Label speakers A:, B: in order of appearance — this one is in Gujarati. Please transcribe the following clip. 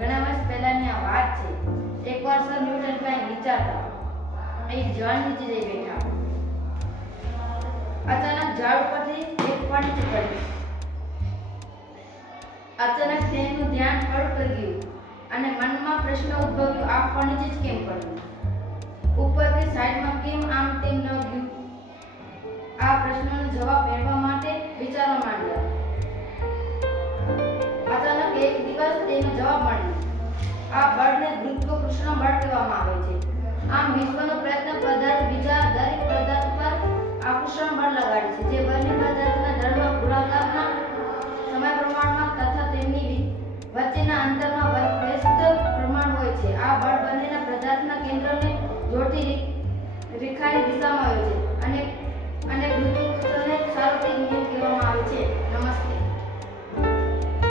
A: ઘણા વર્ષ પહેલાની આ વાત છે. એકવાર સર ન્યૂટન કાંઈ વિચારતા એક ઝાડ નીચે જઈ બેઠા. અચાનક ઝાડ ઉપરથી એક ફળ નીચે અચાનક તેનું ધ્યાન ફળ પર ગયું અને મનમાં પ્રશ્ન ઉદ્ભવ્યો, આ ફળની જ કેમ પડ્યું? ઉપરથી સાઈડમાં કેમ આમ તેમ ન ગયું? આ પ્રશ્નનો જવાબ મેળવવા માટે વિચારવા માંડ્યા. સૂક્ષ્મ બળ કહેવામાં આવે છે. આમ વિશ્વનો પ્રયત્ન પદાર્થ બીજા દરેક પદાર્થ પર આકર્ષણ બળ લગાડે છે. જે બંને પદાર્થના દળમાં ગુણાકારના સમય પ્રમાણમાં તથા તેમની વચ્ચેના અંતરમાં વ્યસ્ત પ્રમાણ હોય છે. આ બળ બંનેના પદાર્થના કેન્દ્રને જોડતી રેખાની દિશામાં